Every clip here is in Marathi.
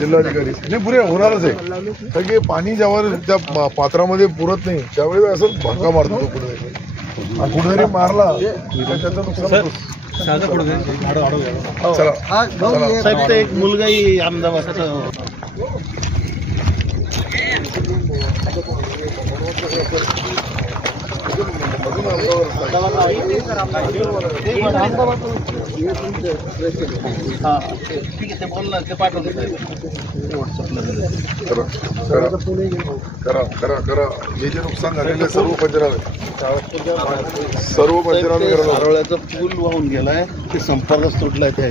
जिल्हाधिकारी नाही पुरे होणारच आहे, कारण की पाणी ज्यावर त्या पात्रामध्ये पुरत नाही त्यावेळेस असं भाका मारतो तो कुठेतरी मारला त्याचं नुकसान. साहेब एक मुलगाही अहमदाबाद करा हे जे नुकसान झालेलं सर्व पंचनामे नारळाचा पूल वाहून गेलाय, ते संपर्कच तुटलाय त्या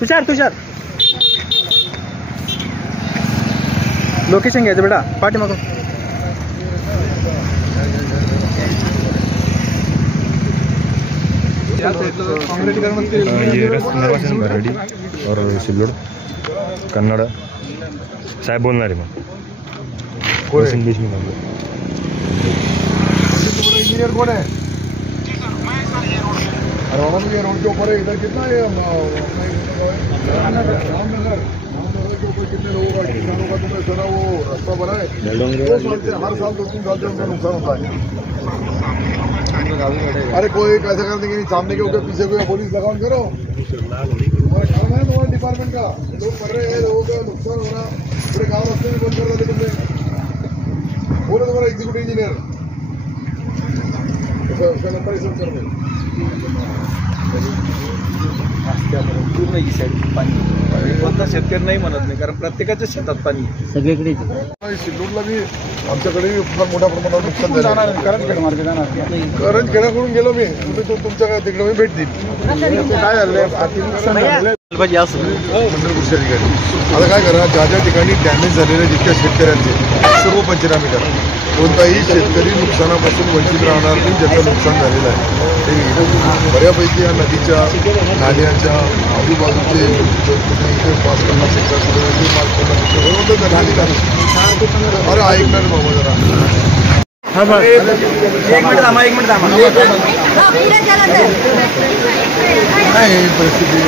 तुषार लोकेशन घ्यायचं बेटा पाठीमागून. ये निर्वाचन भराडी और सिल्लोड कन्नड़ साहेब बोलना रे इंग्लिश में इंजीनियर कौन है? अरे बाबा ये रोड के ऊपर है, इधर कितना है रामनगर के ऊपर कितने लोगों का किसानों का तुमने सुना वो रास्ता बना है? हर साल 2-3 साल से उनका नुकसान होता है। अरे कोई कैसा कर देंगे नहीं, सामने के ऊपर पीछे कोई पुलिस लगान करो, तुम्हारा डिपार्टमेंट का लोग मर रहे हैं, लोगों का नुकसान हो रहा, पूरे गाँव रास्ते में बंद कर रहे थे तुमने, बोलो तुम्हारा एग्जीक्यूटिव इंजीनियर उसका नंबर ही सब कर दे. पूर्ण ही साईड पाणी, कोणता शेतकरी नाही म्हणत नाही, कारण प्रत्येकाच्या शेतात पाणी सगळीकडे. सिल्लोडला बी आमच्याकडे मोठ्या प्रमाणावर नुकसान झालं. करंजखेड्याकडून गेलो मी, तुम्ही तुमच्या तिकडे मी भेट दिली. काय झालं नुकसान झालं मंडळ कृषी अधिकारी. आता काय करा, ज्या ज्या ठिकाणी डॅमेज झालेले जितक्या शेतकऱ्यांचे सर्व पंचनामे करा. कोणताही शेतकरी नुकसानापासून वंचित राहणार नाही ज्याचं नुकसान झालेलं आहे. बऱ्यापैकी या नदीच्या नाल्याच्या आजूबाजूचे इथे 50 एकर अरे ऐकणार बाबा जरा. एक मिनिट थांबा नाही परिस्थिती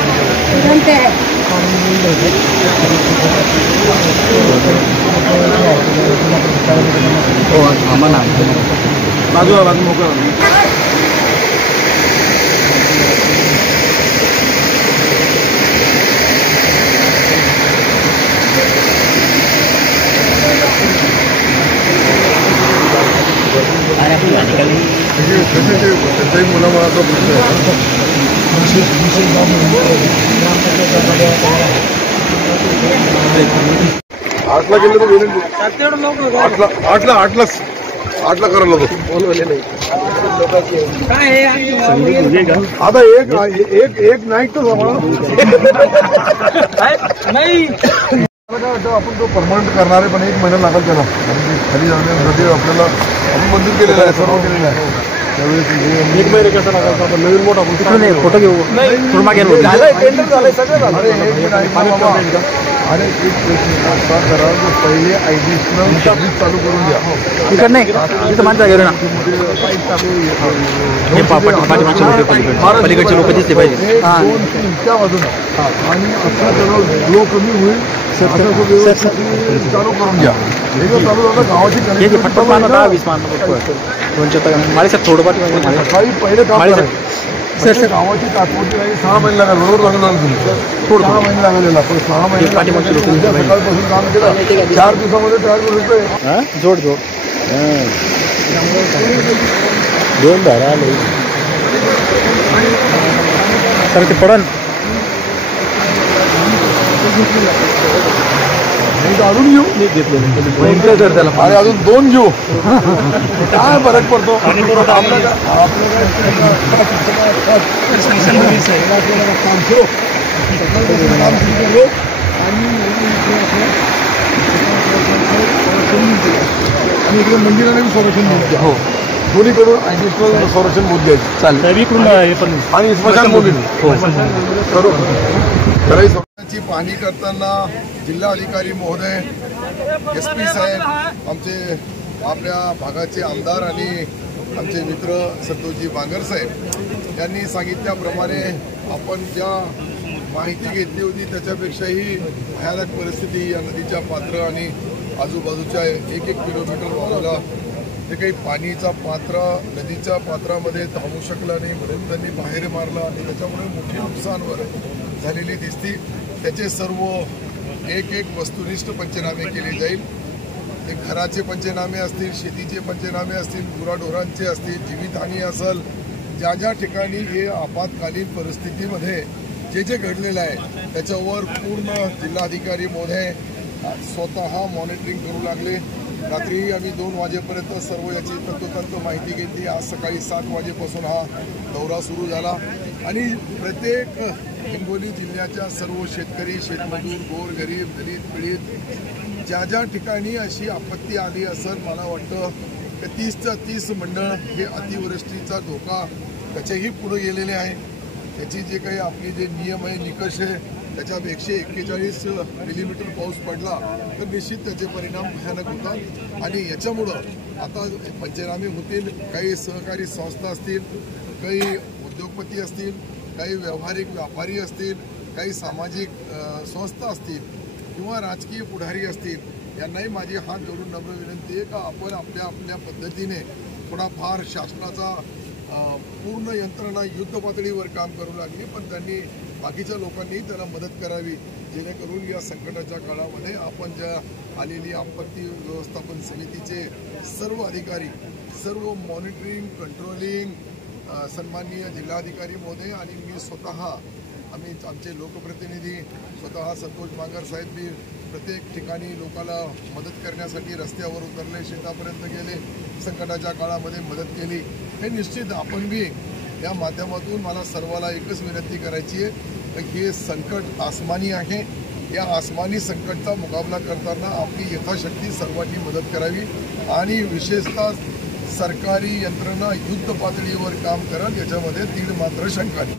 बाजूला मोकळं. त्याचाही मुलामुळाचा प्रश्न आहे. आठला गेलं तर विनंती, आठला करायला होतो. आता एक नाईट तर नाही आपण तो परमनंट करणार आहे, पण 1 महिना लागेल त्याला. खाली जाण्यासाठी आपल्याला आपण मंजूर केलेलं आहे, सर्व केलेलं आहे. त्यावेळेस 1 महिना कसा लागायचा, आपण नवीन मोठा फोटो घेऊ मागे टेंडर झालंय सगळं झालं. अरे करा, पहिले आयडीशनल सर्व्हिस चालू करून द्या. तिकड नाही तिथं माणसा घेऊ ना, पलीकडचे लोक दिसले पाहिजे त्या बाजूला. आणि आता त्याला ग्लो कमी होईल चालू करून घ्या. चालू झालं गावाची फक्त 20 माळे साहेब थोडं सकाळी पहिले काम गावाची तात्पुरती नाही. 6 महिने लागला, बरोबर लागला तुम्ही. 6 महिने लागलेला, पण 6 महिने सकाळपासून काम केलं. 4 दिवसामध्ये तयार करू शकतो. जोड दोन धारा आले सर, ते पडन अजून घेऊ त्याला. अरे अजून 2 घेऊ, काय फरक पडतो. आणि इकडे मंदिराने बी संरक्षण देऊ द्या. हो, दोन्हीकडून ॲडिशनल संरक्षण बोध द्यायचं चालेल. आणि स्मशान बोलली करू. करायची पाहणी करताना जिल्हाधिकारी महोदय, SP साहेब, आमचे आपल्या भागाचे आमदार आणि आमचे मित्र संतोषजी बांगर साहेब यांनी सांगितल्याप्रमाणे आपण ज्या माहिती घेतली होती त्याच्यापेक्षाही भयानक परिस्थिती या नदीच्या पात्र आणि आजूबाजूच्या 1-1 किलोमीटर वाहूला जे काही पाणीचा पात्र नदीच्या पात्रामध्ये थांबू शकला नाही म्हणून त्यांनी बाहेर मारला आणि त्याच्यामुळे मोठी नुकसानवर झालेली दिसती. त्याचे सर्व एक वस्तुनिष्ठ पंचनामे केले जाईल. ते घराचे पंचनामे असतील, शेतीचे पंचनामे असतील, गुराढोरांचे असतील, जीवितहानी असेल, ज्या ज्या ठिकाणी हे आपत्कालीन परिस्थितीमध्ये जे घडलेलं आहे त्याच्यावर पूर्ण जिल्हाधिकारी महोदय स्वतः मॉनिटरिंग करू लागले. रात्री आम्ही 2 वाजेपर्यंत सर्व याची तंतोतंत माहिती घेतली. आज सकाळी 7 वाजेपासून हा दौरा सुरू झाला आणि प्रत्येक हिंगोली जिल्ह्याच्या सर्व शेतकरी, शेतमजूर, गोरगरीब, दलित, पीडित ज्या ज्या ठिकाणी अशी आपत्ती आली असेल, मला वाटतं की 30च्या 30 मंडळ हे अतिवृष्टीचा धोका त्याच्याही पुढे गेलेले आहे. त्याची जे काही आपली जे नियम आहे, निकष आहे, त्याच्यात 141 मिलीमीटर पाऊस पडला तर निश्चित त्याचे परिणाम भयानक होतात आणि याच्यामुळं आता पंचनामे होतील. काही सहकारी संस्था असतील, काही उद्योगपती असतील, काही व्यावहारिक व्यापारी असतील, काही सामाजिक संस्था असतील किंवा राजकीय पुढारी असतील, यांनाही माझी हात जोडून नम्र विनंती आहे का आपण आपल्या आपल्या पद्धतीने थोडाफार शासनाचा पूर्ण यंत्रणा युद्ध पातळीवर काम करू लागली, पण त्यांनी बाकीच्या लोकांनी त्याला मदत करावी जेणेकरून या संकटाच्या काळामध्ये आपण ज्या आलेली आपत्ती व्यवस्थापन समितीचे सर्व अधिकारी, सर्व मॉनिटरिंग, कंट्रोलिंग, सन्माननीय जिल्हाधिकारी महोदय आणि मी स्वतः, आम्ही आमचे लोकप्रतिनिधी स्वतः संतोष बांगर साहेब बी प्रत्येक ठिकाणी लोकांना मदत करण्यासाठी रस्त्यावर उतरले, शेतापर्यंत गेले, संकटाच्या काळामध्ये मदत केली. हे निश्चित आपण बी या माध्यमातून मला सर्वाला एकच विनंती करायची आहे की हे संकट आसमानी आहे. या आसमानी संकटचा मुकाबला करताना आपली यथाशक्ती सर्वांनी मदत करावी आणि विशेषतः सरकारी यंत्रणा युद्ध पातळीवर काम करत याच्यामध्ये तीळ मात्र शंका नाही.